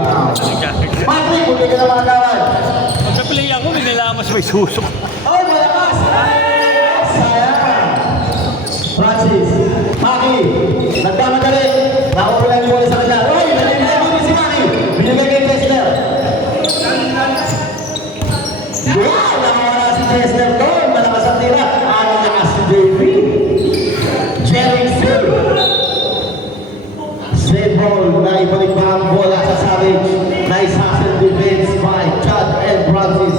rebound. Patrick, buti ka na mga kawan. Pag sa play ako, may nalamas may susok. Oh, malakas! Sayang! Francis, Maki, nagkamadali. Nakukulang yung bola sa kanila. Uy, nalibigay mo din si Maki. Binigay kay Kessler. Wow! Nakawala si Kessler doon. Malakas ang tira. Ang lakas si JP. Jerry Sue. Straight ball na ibalik pa ang bola sa Savage. Nice hustle defense by Chad and Francis.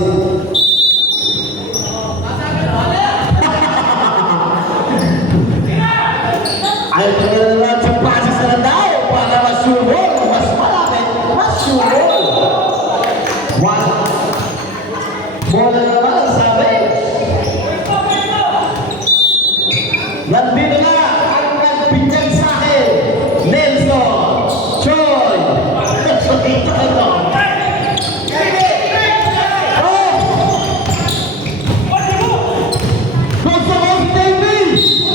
Ayaw ko na naman sa Francis na lang daw para masyubol. Mas malapit, masyubol. One. Bola na naman ang Savage. Nandito na ang nagpinyag sa akin. Nelson Choi. Ito ito. Oh! Gusto mo si David!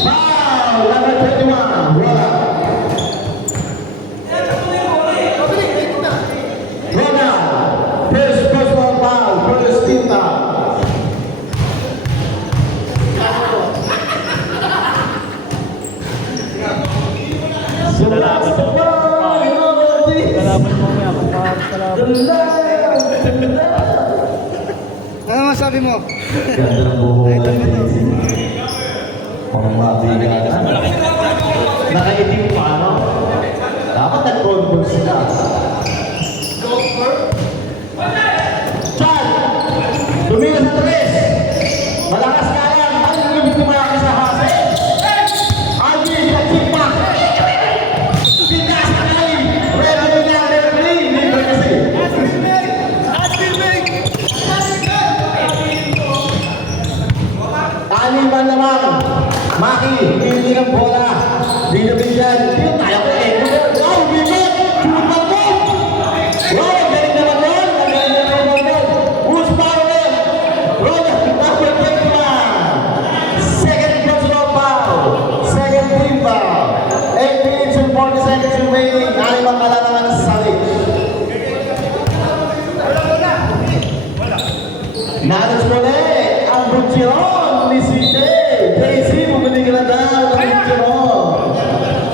Wow! Number 21. Wala. Ronald. First personal foul. First team foul. Lalaban mo. Lalaban mo kaya kung kalaban. Ano masabi mo? Ganda ng buhok. Pang mabigat. Nakaitim pa, ano? Dapat nag-convert sila. Chad! Tumira sa tres! Malakas ka yan! Ano yung lumit kumaki sa hase? Alvin, nagsipak! Pinas ka namin! Revenue niya, revenue! Libre kasi! Taliban naman! Maki, hindi ng bola! Binabigyan! Hindi tayo ko eh! Wow, bigot! Chupa mo! Wow, galing naman yun! Galing naman yun! Who's power? Ronald, number 21! Second personal foul! Second team foul! 8 minutes and 40 seconds remaining! Alimang kalalangan sa Savage! Nanos mo na eh! Ang Butcheron ni Site! Daisy, bumili ka na daw ng Butcheron!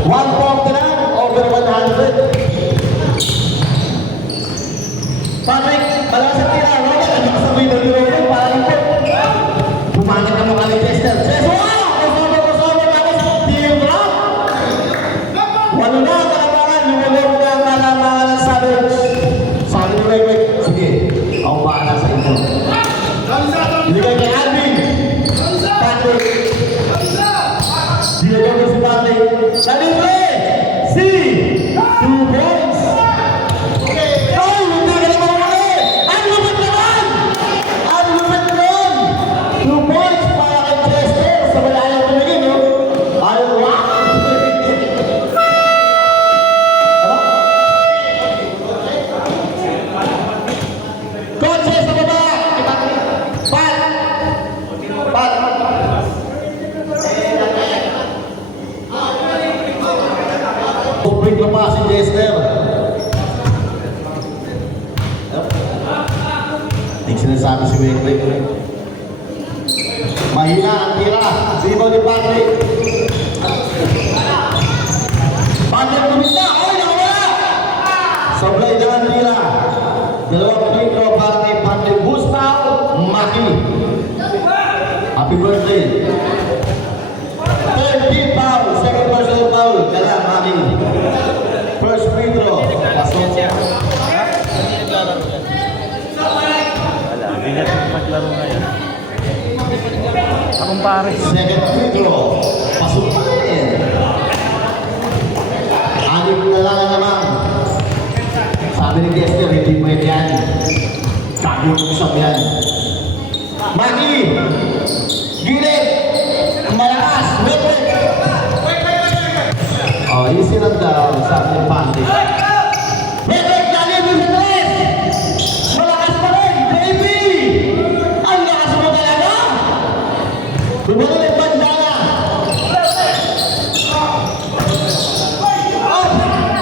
140 lang, over 100! Patrick, malakas ang tira! Wala ka nakasabay na niloko! Parang po! Pumanag ka mo ka ni Chester! Chester! Kasama! Tapos, team drop! Walo na ang kalamangan! Lumulong na ang kalamangan ng Savage! Sabi ni Wek, sige, ako bahala sa inyo. Binigay kay Alvin. Patrick. Binigay kay si Patrick. Nalibre! Si! 2 points! Oh! Hindi ka naman muli! Ang lupit naman! Ang lupit naman! 2 points para kay Chester. Sabay ayaw tumigil, no? Ayaw ko. Ano? Coaches sa baba! Pat! Pat! Upring na pa si Chester. Hindi sinasabi si Wekwek. Mahina ang tira. Sibaw ni Patrick. Patrick kumita. Oy, nakawala! Sablay na ang tira. Dalawang free throw para kay Patrick. Boost foul, Maki. Happy birthday. Third team foul, second personal foul. Kala, Maki. First free throw. Pasok. Wala, hindi natin maglaro ngayon. Akong pare. Second free throw. Pasok pa rin. Anim na lang naman. Sabi ni Kessler, hindi pwede yan. Sabi mo isang yan. Maki! Gilid! Malakas! Wait! Oh, easy lang daw. Sabi ni Pandi. Wait! Galing mo sa tres! Malakas pa rin! Baby! Ang lakas mo talaga! Bumalik yung bandana! Oh!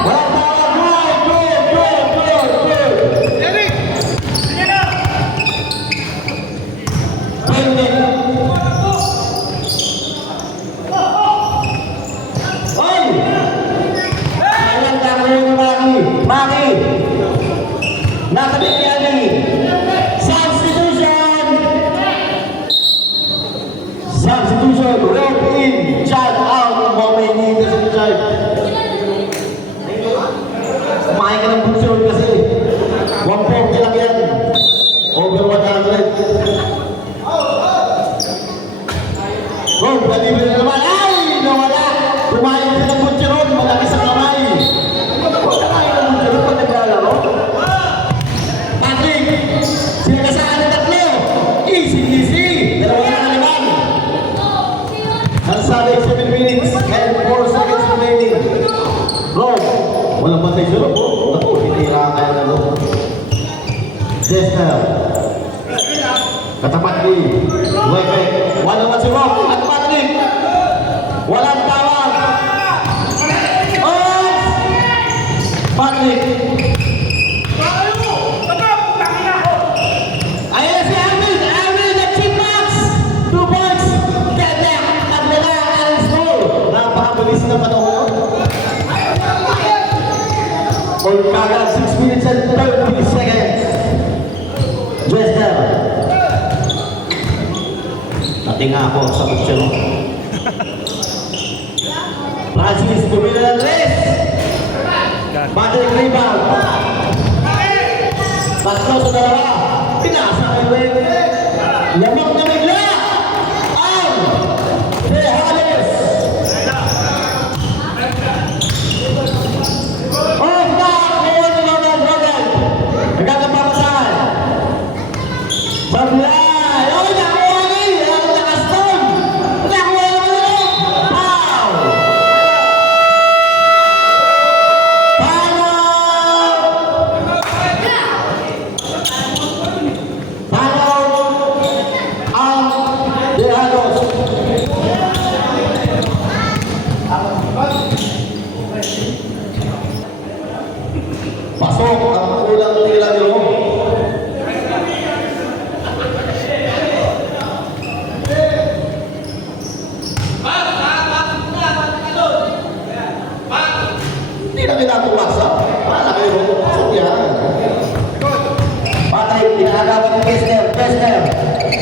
Wala tawag! Good! Jester. Katapat ni Webe. Wala si Rob. At Patrick. Walang tawag. Oh! Patrick. Ayan na si Alvin. Alvin, the Chief Max. 2 points. Kaya, at nila ang score. Napakabilis na panahon. Or kagad 6 minutes and 30 seconds. Jester. Nating ako sa kutsa mo. Francis, bumila ng res. Patrick rebound. Tatlo sa dalawa. Pinasa kay Webe. Lamang na bigla. Ang Tejales. Oh, nakuha na lang ang Rodan. Nagkakapapasahan. Sablay. Oh, nakuha ni. Ang nakastone. Nakuha na lang. Foul. Pasok ang ulang tira nyo. Hindi na kinatulasa. Para kayo mo. Pasok yan. Patrick, inaagawan ng Kester. Kester.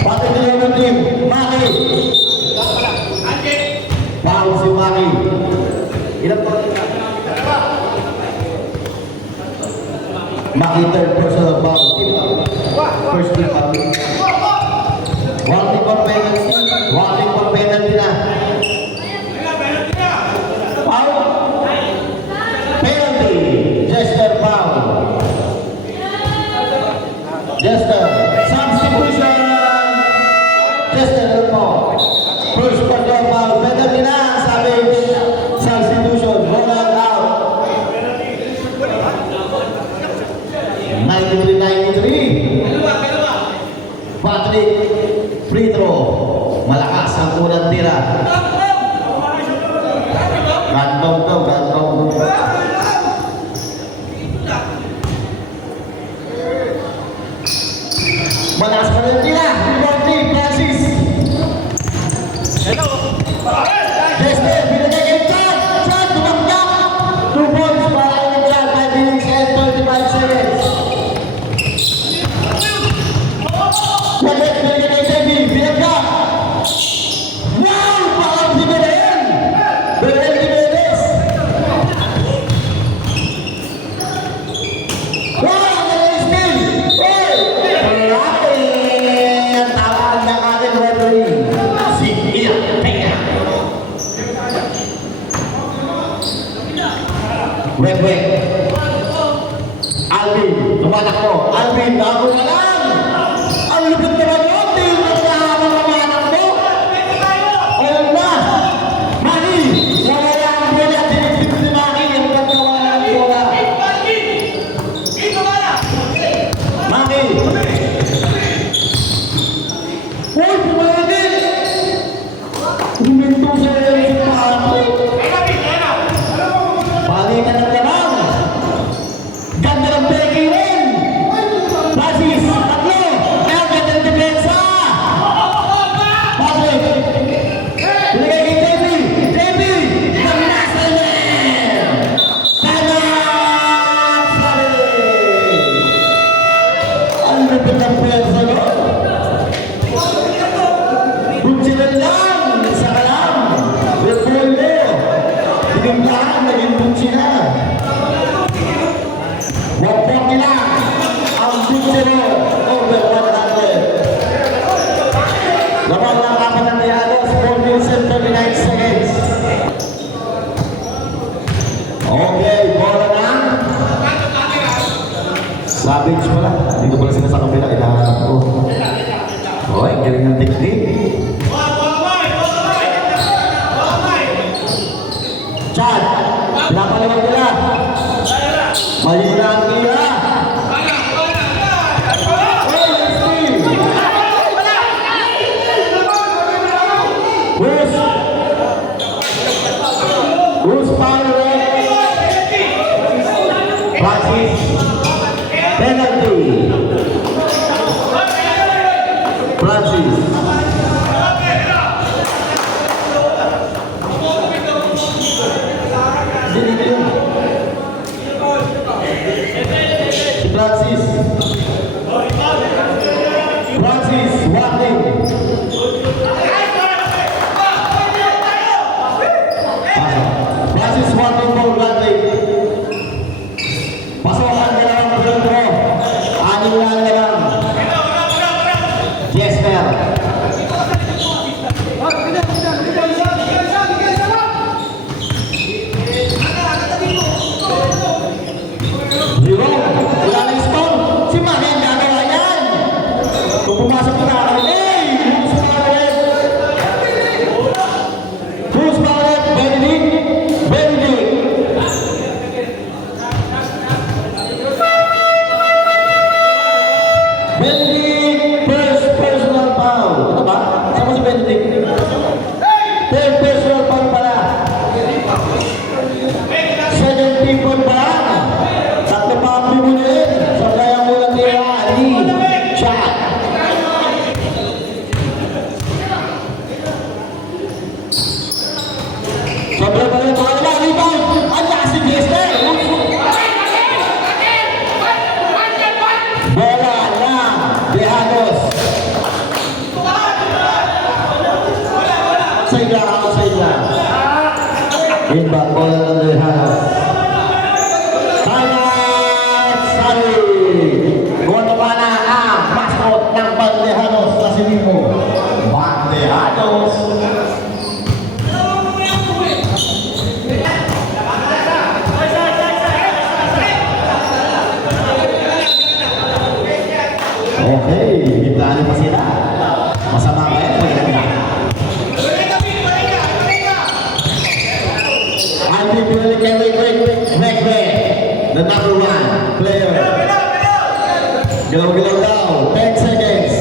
Patrick nyo ng team. Maki. Foul si Maki. Ilang pa? Maki third personal foul. First team foul. Warning for penalty. Warning for penalty na. Foul. Penalty. Jester foul. Jester. Substitution. Jester mo. First personal foul. Penalty na. Savage. Substitution. Ronald out. 93-93. Patrick, free throw. Malakas ang unang tira. Gantong daw, gantong. Malakas pa rin tira. Rebound Francis. Jester, binigay kay Chad. Chad, tumakyak. 2 points para kay Chad. 5 minutes and 35 seconds. Walit, binigay kay Debbie. Binagyak. Wow! Parang si Belen. Belen Jimenez. Wow! Ang steal. Oy! Ang tawag ng ating referee. Si Ian Peña. Webe. Alvin, tumatak mo. Alvin, bago na lang. Ang lupit naman yun. Di mo nahahabang mamanak mo. Ayun na. Maki, nawala ang bola. Dinipit ni Maki. Ang pagkawala ng bola. Maki. Uy, pumali. Huminto sa iyo si Patrick. Balikan ng tanang. Ganda ng breaking in. Francis, tatlo. Kaya ganda ng depensa. Patrick. Pinagay kay JB. JB. Ang nasa net. Tanak! Patrick. Ang lupit ng pensa no? Bugsilan lang. Sa kalam. Repolyo. Tinimplahan. Naging bugsi na. Wapok nila ang 2-0 over 100. Labang lang kapan ng Diagos, 4 minutes and 39 seconds. Okay, bola na. Savage pala. Dito pala sila sa kabila. Inahanap ko. Okay, galing ng technique. Chad, pinapalawag nila. Mali na ang tira. Penalty. Francis. Si Francis. Francis, warning. Francis, warning for warning. Pasokan ka lang ang bro. Anim na lang. Yes, sir. Zero. Wala na yung stone. Si Manny ang gagawa yan. Kung pumasok na ako, Bruce Barrett, Benedict. Benedict, first personal foul. Ito ba? Saan mo si Benedict? Third personal foul pala. 17 point pa lang. Tatlo pa ang bimunin. Sabayan mo lang nila. Ali. Shot. Sobrang pala ito. Ano ba? Rebound. Ang lakas si Jester. Bola na. Dejanos. Outside lang. Outside lang. Inbound. Bola ng Dejanos. Sangat Sari. Kung pa na ang mascot ng Bandejanos na si Mimo. Bandejanos. Okay, may plano pa sila. Masama ba yan? Maganda. Alvin Pinalik kay Megbe, the number 1 player. Galaw-galaw daw, 10 seconds.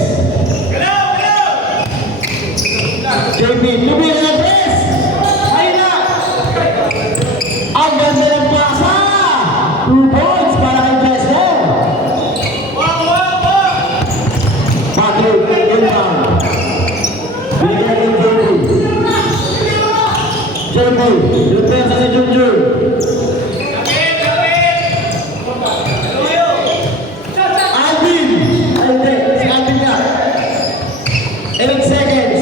JP, tubi na press! Ayun na! Ang ganda ng pasa! 2 points para kay Jester. Patrick, inbound. Bigyan ng JP, depensa si Junjun. Alvin! Ay, hindi. Si Alvin nga. 8 seconds.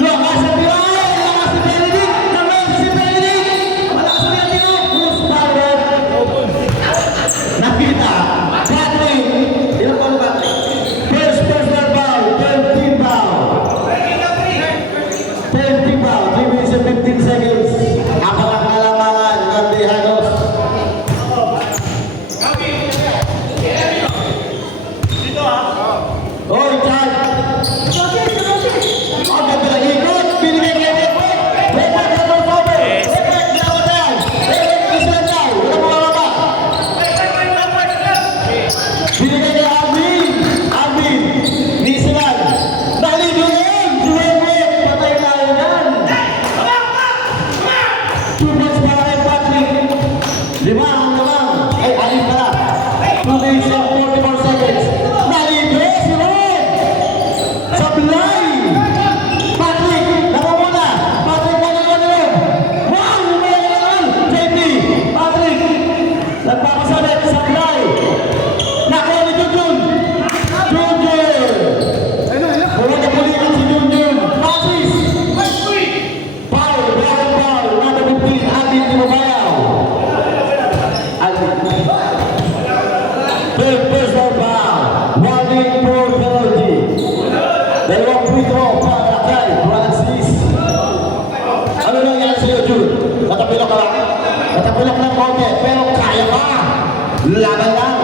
Lakas na Piray! Lakas si Benedict! Naman si Benedict! Malakas na Benedict! Bruce Barrett! Nakita! Patrick! Ilan pa ba? First personal foul! 13 foul! 13 foul! 3 minutes and 15 seconds! Napakakalamangan ng Dejanos! Oy, Chad! Ang ganda ng ikot! Binigay kay Redwood! Redwood na itong cover! Redwood, dapat yan! Redwood, island daw! Wala mo mababa! Binigay kay Alvin! Alvin! Nislan! Naligo yun! Si Redwood! Patay tayo yan! 2 points para kay Patrick! 5 ang naman! Ay, alin pala! 2 minutes and 44 seconds! Naligo si Red! Sablay! Patrick! Nakamuna! Patrick, wala na rin! Wow! Umaya na naman! JP! Patrick! Nagpapasalit! Sablay! Nakuha ni Junjun! Junjun! Wala na pulikan si Junjun! Francis! Paul! Brown Paul! Nada 15! Alvin Timabayaw! Alvin! Third personal foul! Warning for penalty! Dalawang free throw para kay Francis. Ano nangyari sa'yo, Jun? Natapilok ka lang? Natapilok ng konti, pero kaya pa! Laban lang!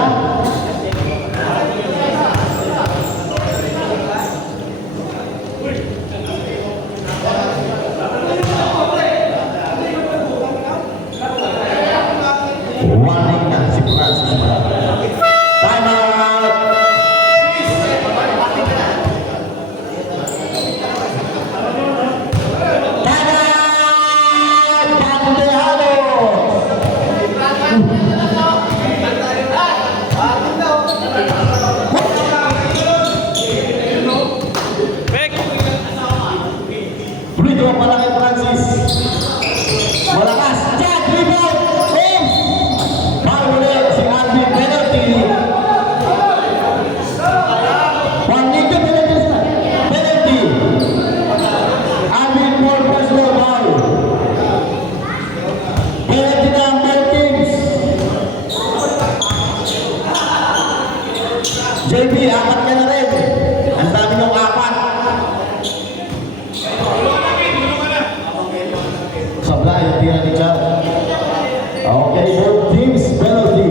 Warning na si Francis. Time out! JB, apat ka na rin. Ang dami ng apat. Sablay, yung tira ni Chad. Okay, both teams, penalty.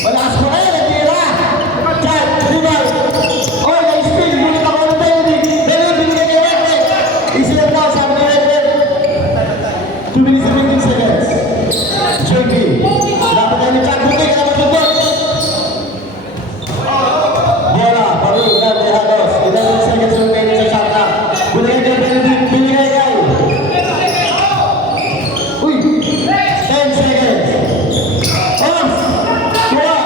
Malakas mo kayo, natira! Chad, Rival! Oh, na-spin! Bulit ako ng penalty! Dali, binigay kay Redman! Isilap na, sabi ni Redman! 2 minutes and 15 seconds. JB, dapat kayo ni Chad, buti ka naman tutot! Bola, Baru, dan Tejados. 11 seconds remaining sa shot clock. Binigay kay Benedict, binigay kay. Uy! 10 seconds. Off! Kuha!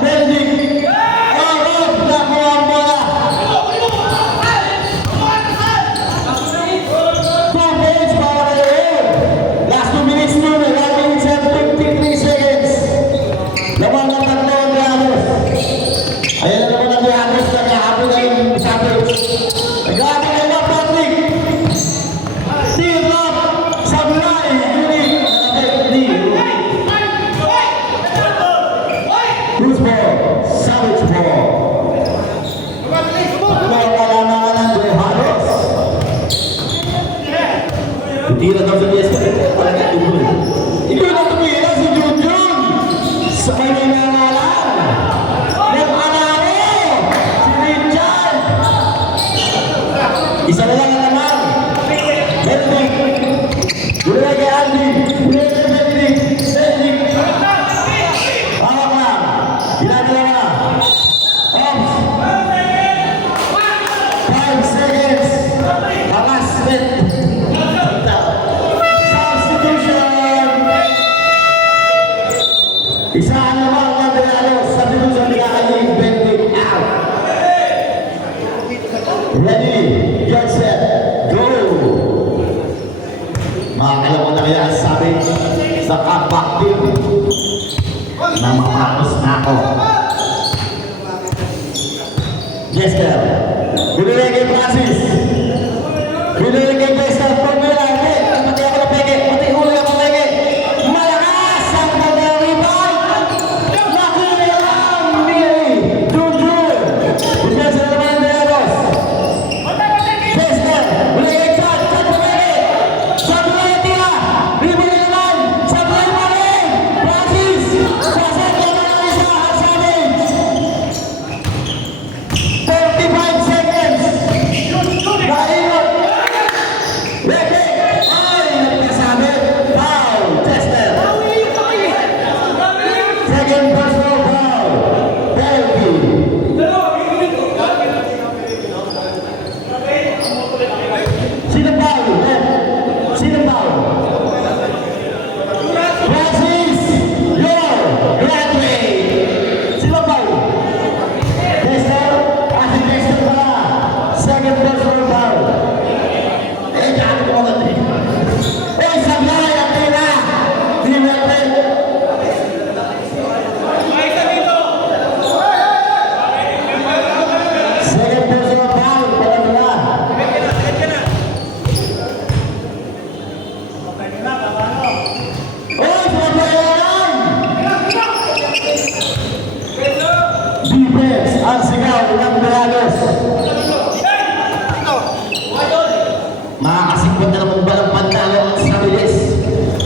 Benedict! Off! Nakuha ang bola! 2 points para kayo. Last 2 minutes muna. 1 minute and 53 seconds. Laban ng tatlo ang Tejados. Ayan na naman ang Tejados. Naghahabol na yung Savage. Naghahabol na yung Patrick. Tira! Sablay! Unique! Who's ball? Savage ball. Nagkakalangan ng Tejados. Tira daw sa Diaz. Parang tuloy. Hindi na tumira si Junjun. Sa kanya na nga lang. Yung anaro! Si Richard! Isa na lang naman. Benedict. Binigay kay Andy. Binigay kay Benedict. Benedict. Hawak na. Ginagawa na. Off. 5 seconds. Hamas net. Substitution. Isa ang naman ng Tejados. Substitution nila kay Benedict out. Ready, get set, go! Makakala mo na kaya ang sabi sa comeback team na mamakos na ako. Jester, binigay kay Francis. Binigay kay Jester, formula, hindi. Pati ako na peke, pati huli ako peke. Malakas ang pag-rebound. Nakuha ang ni Junjun. Bigyan sila naman ng Tejados. Jester, binigay kay Chad, Chad peke. Sablay tira, bibili naman. Sablay pa rin. Francis, pasok naman ang isa, ang Savage. 35 seconds. Nainot. Reke. Ay, nagkasabi. Foul. Chester. Second personal foul. Penalty. Sino foul? Sino foul? Francis. Your graduate. Sino foul? Jester. Si Jester pala. Second personal foul. Diyan ko maganda. Sablay ang tira. Di Redman. Second personal foul. Pala nila. Sablay defense ang sigaw ng Tejados. Makakasikot na naman ba ang pantalo at sa bilis?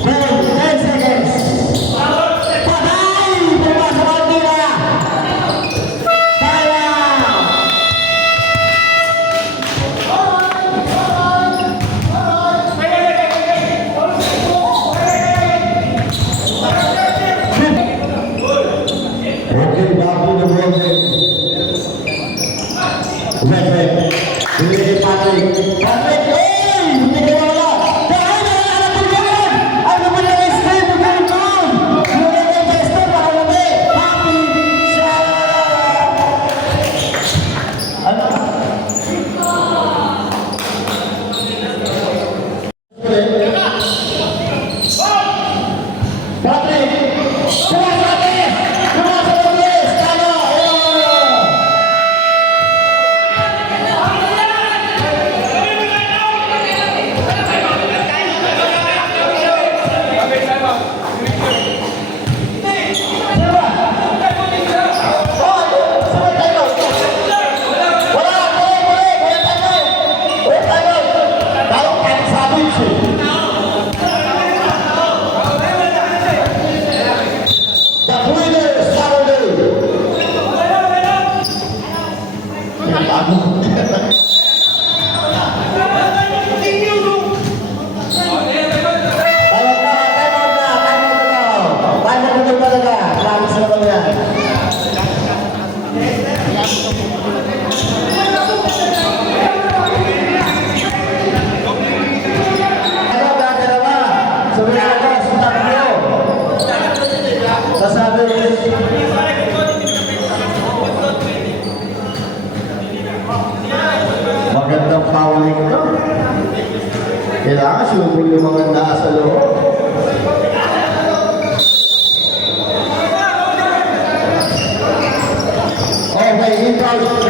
10 seconds. Patay! Pumasok ang tira! Taya! Okay, bago na bro. Red. Binigay kay Patrick. Patrick! Hey! Hindi ka wala! Kailangan sumugol yung mga nasa loob. Okay, in-foul.